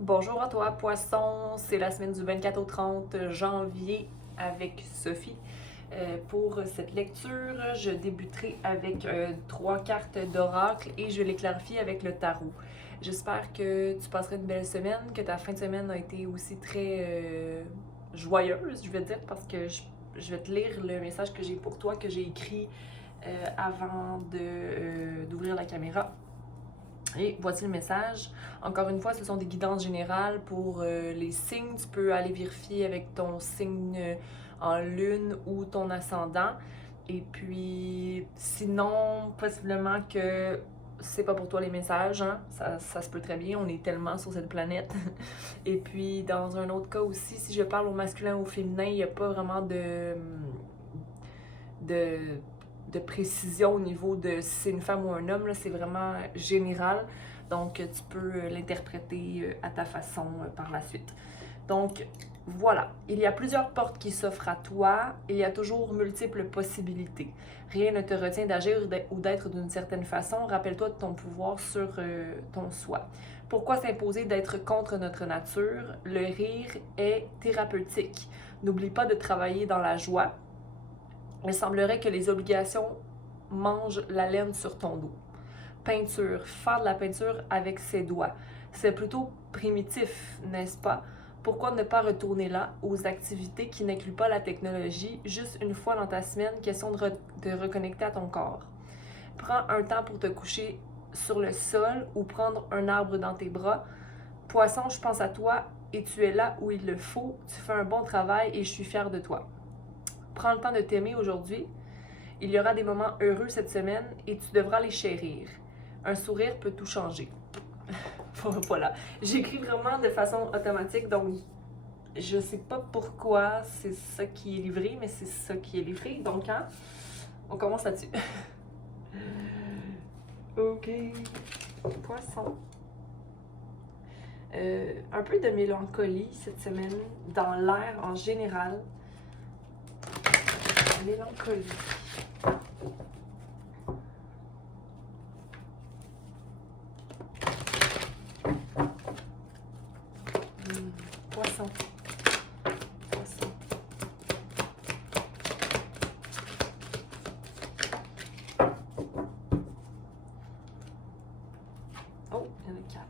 Bonjour à toi, Poisson. C'est la semaine du 24 au 30 janvier avec Sophie. Pour cette lecture, je débuterai avec trois cartes d'oracle et je les clarifie avec le tarot. J'espère que tu passeras une belle semaine, que ta fin de semaine a été aussi très joyeuse, je vais dire, parce que je vais te lire le message que j'ai pour toi, que j'ai écrit avant d'ouvrir la caméra. Et voici le message. Encore une fois, ce sont des guidances générales pour les signes. Tu peux aller vérifier avec ton signe en lune ou ton ascendant. Et puis, sinon, possiblement que c'est pas pour toi les messages, hein? Ça se peut très bien, on est tellement sur cette planète. Et puis, dans un autre cas aussi, si je parle au masculin ou au féminin, il n'y a pas vraiment de, de précision au niveau de si c'est une femme ou un homme, c'est vraiment général. Donc, tu peux l'interpréter à ta façon par la suite. Donc, voilà. Il y a plusieurs portes qui s'offrent à toi. Il y a toujours multiples possibilités. Rien ne te retient d'agir ou d'être d'une certaine façon. Rappelle-toi de ton pouvoir sur ton soi. Pourquoi s'imposer d'être contre notre nature? Le rire est thérapeutique. N'oublie pas de travailler dans la joie. Il semblerait que les obligations mangent la laine sur ton dos. Peinture, faire de la peinture avec ses doigts. C'est plutôt primitif, n'est-ce pas? Pourquoi ne pas retourner là, aux activités qui n'incluent pas la technologie, juste une fois dans ta semaine, question de reconnecter à ton corps. Prends un temps pour te coucher sur le sol ou prendre un arbre dans tes bras. Poisson, je pense à toi et tu es là où il le faut. Tu fais un bon travail et je suis fière de toi. Prends le temps de t'aimer aujourd'hui. Il y aura des moments heureux cette semaine et tu devras les chérir. Un sourire peut tout changer. Voilà. J'écris vraiment de façon automatique, donc je sais pas pourquoi c'est ça qui est livré, mais c'est ça qui est livré. Donc, hein, on commence là-dessus. Ok. Poisson. Un peu de mélancolie cette semaine, dans l'air en général. Mélancolie. Poisson. Poisson. Oh, il y en a 4.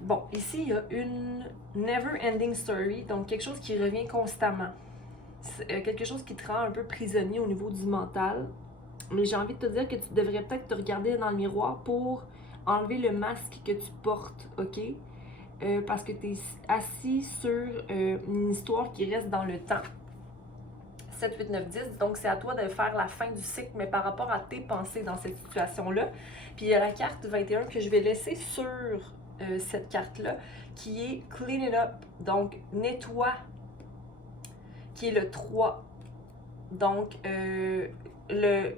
Bon, ici, il y a une never ending story, donc quelque chose qui revient constamment. Quelque chose qui te rend un peu prisonnier au niveau du mental. Mais j'ai envie de te dire que tu devrais peut-être te regarder dans le miroir pour enlever le masque que tu portes, ok? Parce que tu es assis sur une histoire qui reste dans le temps. 7, 8, 9, 10. Donc, c'est à toi de faire la fin du cycle, mais par rapport à tes pensées dans cette situation-là. Puis, il y a la carte 21 que je vais laisser sur cette carte-là, qui est Clean It Up. Donc, nettoie, qui est le 3. Donc, le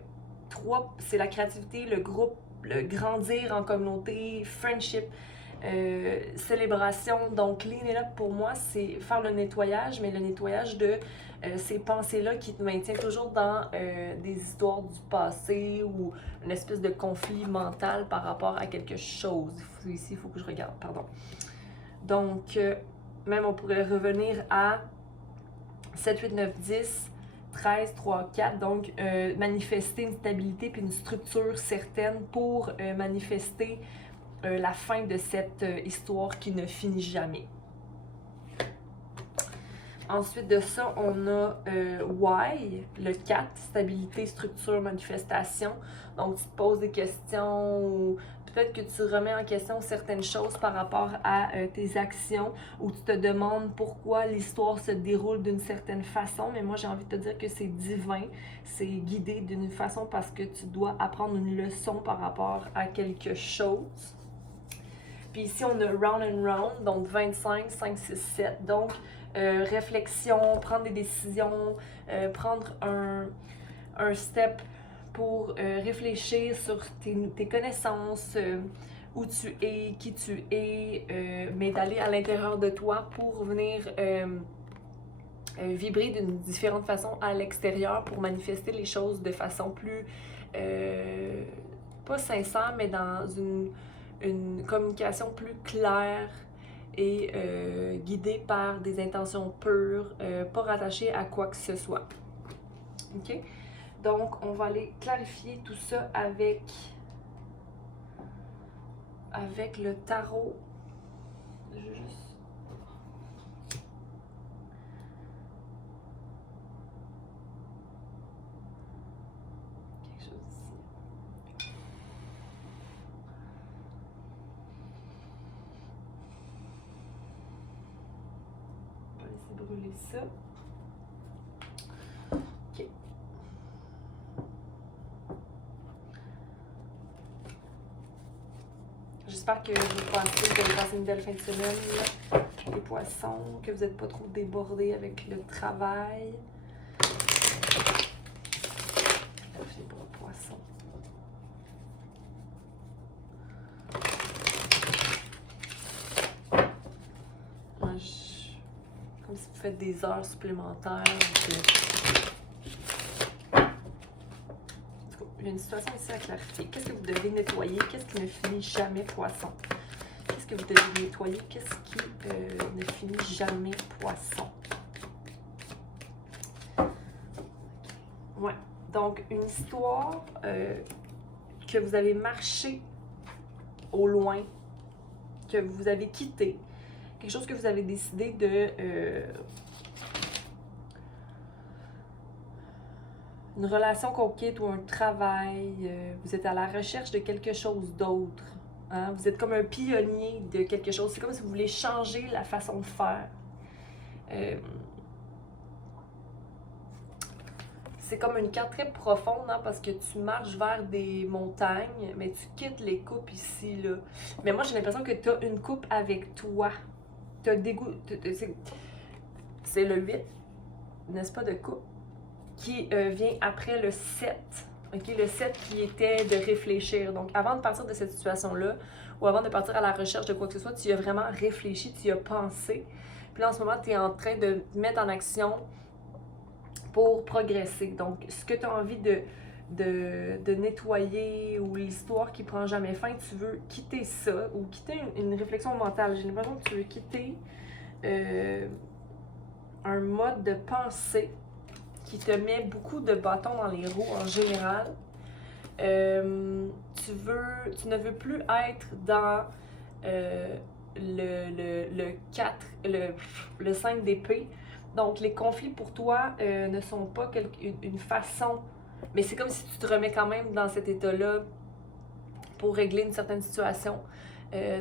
3, c'est la créativité, le groupe, le grandir en communauté, friendship, célébration. Donc, clean it up pour moi, c'est faire le nettoyage, mais le nettoyage de ces pensées-là qui te maintiennent toujours dans des histoires du passé ou une espèce de conflit mental par rapport à quelque chose. Ici, il faut que je regarde, pardon. Donc, même on pourrait revenir à 7, 8, 9, 10, 13, 3, 4. Donc, manifester une stabilité puis une structure certaine pour manifester la fin de cette histoire qui ne finit jamais. Ensuite de ça, on a Why, le 4, stabilité, structure, manifestation. Donc, tu te poses des questions ou peut-être que tu remets en question certaines choses par rapport à tes actions ou tu te demandes pourquoi l'histoire se déroule d'une certaine façon. Mais moi, j'ai envie de te dire que c'est divin, c'est guidé d'une façon parce que tu dois apprendre une leçon par rapport à quelque chose. Puis ici, on a round and round, donc 25, 5, 6, 7. Donc, réflexion, prendre des décisions, prendre un step pour réfléchir sur tes connaissances, où tu es, qui tu es, mais d'aller à l'intérieur de toi pour venir vibrer d'une différente façon à l'extérieur pour manifester les choses de façon plus, pas sincère, mais dans une communication plus claire et guidée par des intentions pures, pas rattachées à quoi que ce soit. OK? Donc, on va aller clarifier tout ça avec le tarot. Je vais juste... quelque chose ici. On va laisser brûler ça. OK. J'espère que vous allez passer une belle fin de semaine, les poissons, que vous n'êtes pas trop débordés avec le travail. Les bons poissons. Comme si vous faites des heures supplémentaires. Il y a une situation ici à clarifier. Qu'est-ce que vous devez nettoyer? Qu'est-ce qui ne finit jamais, poisson? Qu'est-ce que vous devez nettoyer? Qu'est-ce qui ne finit jamais, poisson? Ouais. Donc, une histoire que vous avez marché au loin, que vous avez quitté. Quelque chose que vous avez décidé de... une relation qu'on quitte ou un travail, vous êtes à la recherche de quelque chose d'autre. Hein? Vous êtes comme un pionnier de quelque chose. C'est comme si vous voulez changer la façon de faire. C'est comme une carte très profonde, hein, parce que tu marches vers des montagnes, mais tu quittes les coupes ici, là. Mais moi, j'ai l'impression que tu as une coupe avec toi. Tu as des goûts... C'est le 8, n'est-ce pas, de coupe, qui vient après le 7. Okay? Le 7 qui était de réfléchir. Donc, avant de partir de cette situation-là, ou avant de partir à la recherche de quoi que ce soit, tu y as vraiment réfléchi, tu y as pensé. Puis là, en ce moment, tu es en train de mettre en action pour progresser. Donc, ce que tu as envie de nettoyer ou l'histoire qui prend jamais fin, tu veux quitter ça ou quitter une réflexion mentale. J'ai l'impression que tu veux quitter un mode de pensée qui te met beaucoup de bâtons dans les roues en général. Tu ne veux plus être dans le 4, le 5 d'épée. Donc, les conflits pour toi ne sont pas une façon, mais c'est comme si tu te remets quand même dans cet état-là pour régler une certaine situation.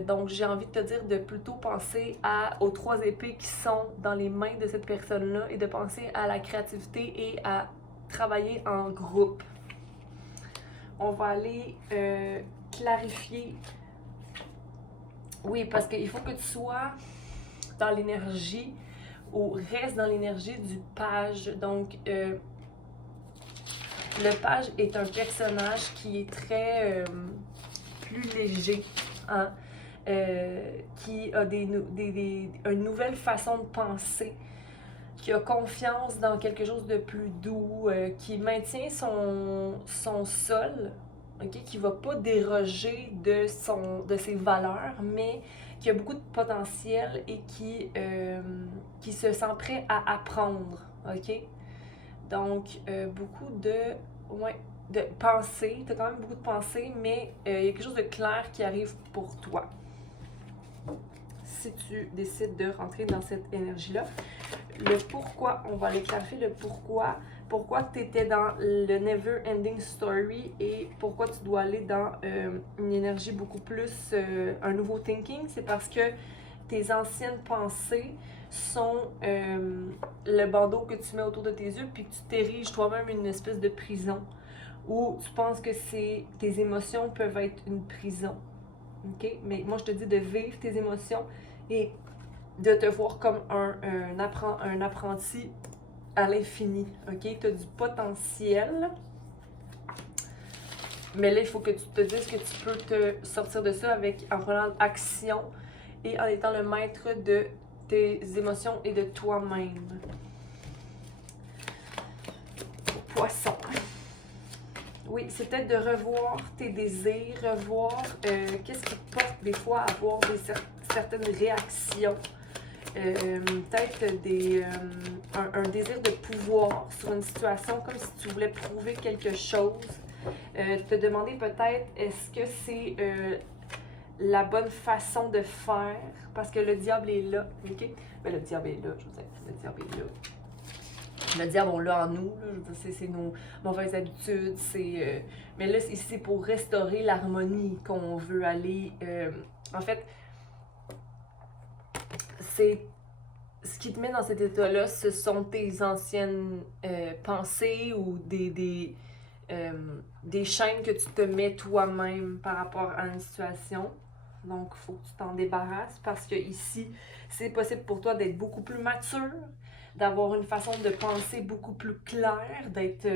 Donc, j'ai envie de te dire de plutôt penser aux 3 épées qui sont dans les mains de cette personne-là et de penser à la créativité et à travailler en groupe. On va aller clarifier. Oui, parce qu'il faut que tu sois dans l'énergie ou reste dans l'énergie du page. Donc, le page est un personnage qui est très plus léger, hein? Qui a une nouvelle façon de penser, qui a confiance dans quelque chose de plus doux, qui maintient son sol, okay? Qui ne va pas déroger de ses valeurs, mais qui a beaucoup de potentiel et qui se sent prêt à apprendre. Okay? Donc, beaucoup de pensée, tu as quand même beaucoup de pensée, mais il y a quelque chose de clair qui arrive pour toi. Si tu décides de rentrer dans cette énergie-là. Le pourquoi, on va aller clarifier le pourquoi. Pourquoi tu étais dans le Never Ending Story et pourquoi tu dois aller dans une énergie beaucoup plus, un nouveau thinking. C'est parce que tes anciennes pensées sont le bandeau que tu mets autour de tes yeux puis que tu t'ériges toi-même une espèce de prison où tu penses que tes émotions peuvent être une prison. Okay? Mais moi, je te dis de vivre tes émotions et de te voir comme un apprenti à l'infini. Okay? Tu as du potentiel, mais là, il faut que tu te dises que tu peux te sortir de ça en prenant action et en étant le maître de tes émotions et de toi-même. Poisson. Oui, c'est peut-être de revoir tes désirs, revoir qu'est-ce qui te porte des fois avoir certaines réactions. Peut-être un désir de pouvoir sur une situation, comme si tu voulais prouver quelque chose. Te demander peut-être, est-ce que c'est la bonne façon de faire? Parce que le diable est là, ok? Ben, le diable est là, je veux dire, le diable est là. Le diable, on l'a en nous, là, je veux dire, c'est nos mauvaises habitudes, mais là, c'est pour restaurer l'harmonie qu'on veut aller. En fait, c'est ce qui te met dans cet état-là, ce sont tes anciennes pensées ou des chaînes que tu te mets toi-même par rapport à une situation. Donc, il faut que tu t'en débarrasses parce que ici, c'est possible pour toi d'être beaucoup plus mature, d'avoir une façon de penser beaucoup plus claire, d'être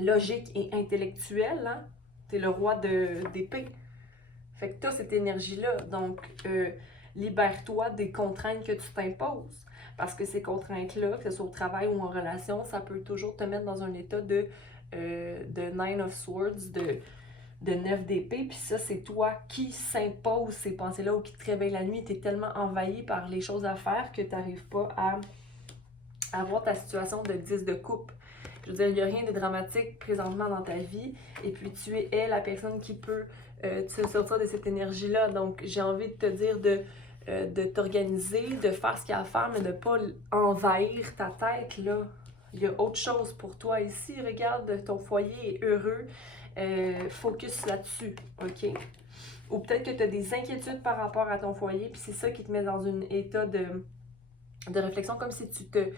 logique et intellectuel. Hein? Tu es le roi d'épée. Fait que tu as cette énergie-là. Donc, libère-toi des contraintes que tu t'imposes. Parce que ces contraintes-là, que ce soit au travail ou en relation, ça peut toujours te mettre dans un état de Nine of Swords, de 9 d'épée. Puis ça, c'est toi qui s'impose ces pensées-là ou qui te réveille la nuit. Tu es tellement envahi par les choses à faire que tu n'arrives pas à avoir ta situation de 10 de coupe. Je veux dire, il n'y a rien de dramatique présentement dans ta vie. Et puis, tu es la personne qui peut te sortir de cette énergie-là. Donc, j'ai envie de te dire de t'organiser, de faire ce qu'il y a à faire, mais de ne pas envahir ta tête, là. Il y a autre chose pour toi ici. Regarde, ton foyer est heureux. Focus là-dessus, OK? Ou peut-être que tu as des inquiétudes par rapport à ton foyer, puis c'est ça qui te met dans un état de réflexion, comme si tu te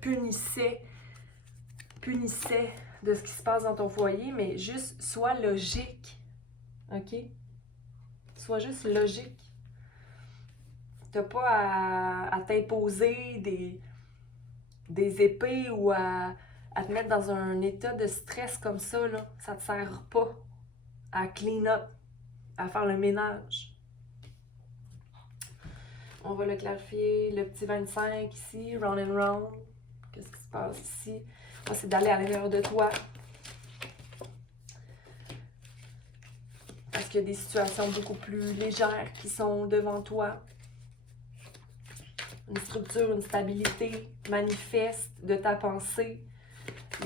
punissais de ce qui se passe dans ton foyer, mais juste sois logique, ok? Sois juste logique. T'as pas à t'imposer des épées ou à te mettre dans un état de stress comme ça, là. Ça te sert pas à clean up, à faire le ménage. On va le clarifier, le petit 25 ici, round and round. Qu'est-ce qui se passe ici? Moi, c'est d'aller à l'intérieur de toi. Parce qu'il y a des situations beaucoup plus légères qui sont devant toi. Une structure, une stabilité manifeste de ta pensée.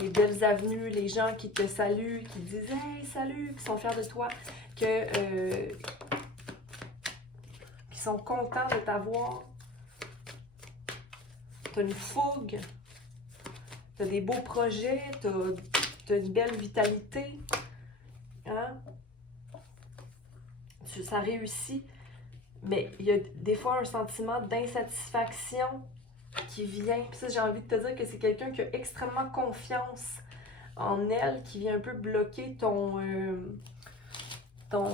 Les belles avenues, les gens qui te saluent, qui te disent « Hey, salut », qui sont fiers de toi, qui sont contents de t'avoir. Tu as une fougue, tu as des beaux projets, tu as une belle vitalité. Hein? Ça réussit, mais il y a des fois un sentiment d'insatisfaction qui vient. Puis ça, j'ai envie de te dire que c'est quelqu'un qui a extrêmement confiance en elle, qui vient un peu bloquer ton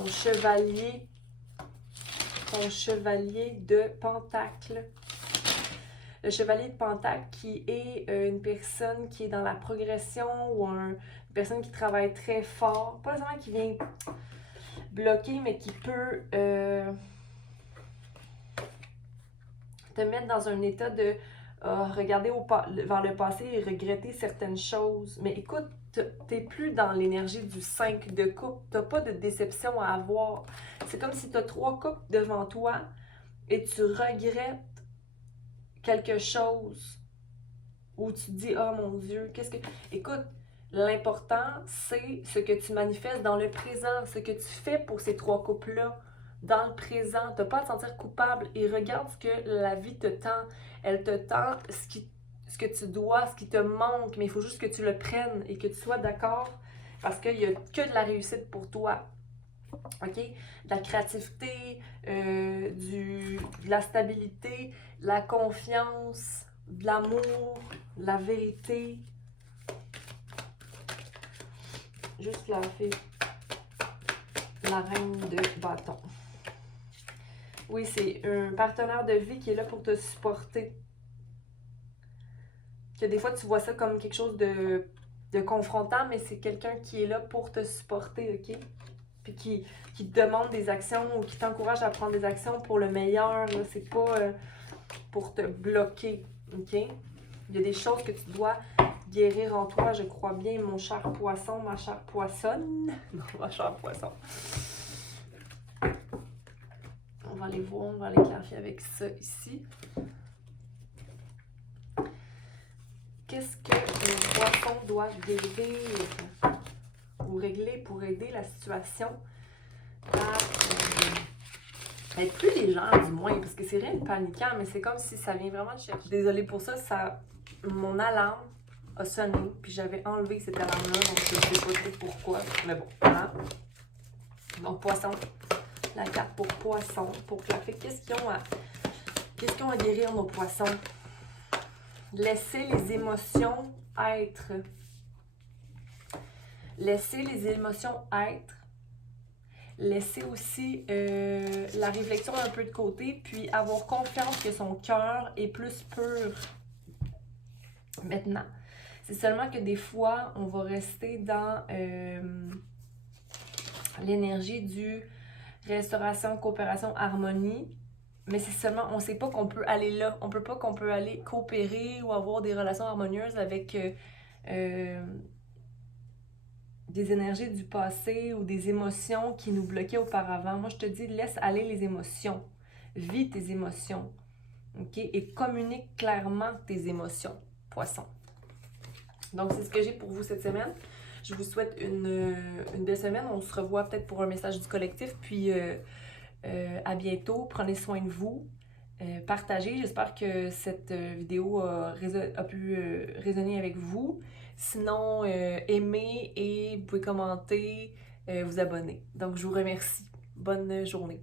chevalier. Ton chevalier de Pentacle. Le chevalier de Pentacle qui est une personne qui est dans la progression ou une personne qui travaille très fort. Pas seulement qui vient bloquer, mais qui peut te mettre dans un état de regarder vers le passé et regretter certaines choses. Mais écoute, t'es plus dans l'énergie du 5 de coupe. T'as pas de déception à avoir. C'est comme si tu as 3 coupes devant toi et tu regrettes quelque chose où tu te dis « Oh mon Dieu, qu'est-ce que... » Écoute, l'important, c'est ce que tu manifestes dans le présent, ce que tu fais pour ces 3 coupes-là dans le présent. Tu n'as pas à te sentir coupable et regarde ce que la vie te tend. Elle te tend ce que tu dois, ce qui te manque, mais il faut juste que tu le prennes et que tu sois d'accord parce qu'il n'y a que de la réussite pour toi. OK? De la créativité, de la stabilité, de la confiance, de l'amour, de la vérité. Juste la fée, la reine de bâton. Oui, c'est un partenaire de vie qui est là pour te supporter. Que des fois, tu vois ça comme quelque chose de confrontant, mais c'est quelqu'un qui est là pour te supporter, OK? Puis qui te demande des actions ou qui t'encourage à prendre des actions pour le meilleur. C'est pas pour te bloquer, OK? Il y a des choses que tu dois guérir en toi, je crois bien, mon cher poisson, ma chère poissonne. Non, ma chère poisson. On va aller voir, on va aller clarifier avec ça ici. Qu'est-ce que le poisson doit guérir ou régler pour aider la situation à être plus légère, du moins, parce que c'est rien de paniquant, mais c'est comme si ça vient vraiment de chercher. Désolée pour ça, mon alarme a sonné, puis j'avais enlevé cette alarme-là, donc je ne sais pas trop pourquoi, mais bon, voilà. Donc, poisson, la carte pour poisson, pour clarifier, qu'est-ce qu'ils ont à guérir nos poissons? Laisser les émotions être. Laisser les émotions être. Laisser aussi la réflexion un peu de côté, puis avoir confiance que son cœur est plus pur maintenant. C'est seulement que des fois, on va rester dans l'énergie du restauration, coopération, harmonie, mais c'est seulement, on ne sait pas qu'on peut aller là. On ne peut pas qu'on peut aller coopérer ou avoir des relations harmonieuses avec des énergies du passé ou des émotions qui nous bloquaient auparavant. Moi, je te dis, laisse aller les émotions. Vis tes émotions. OK? Et communique clairement tes émotions, poisson. Donc, c'est ce que j'ai pour vous cette semaine. Je vous souhaite une belle semaine. On se revoit peut-être pour un message du collectif. Puis, à bientôt. Prenez soin de vous. Partagez. J'espère que cette vidéo a pu résonner avec vous. Sinon, aimez et vous pouvez commenter, vous abonner. Donc, je vous remercie. Bonne journée.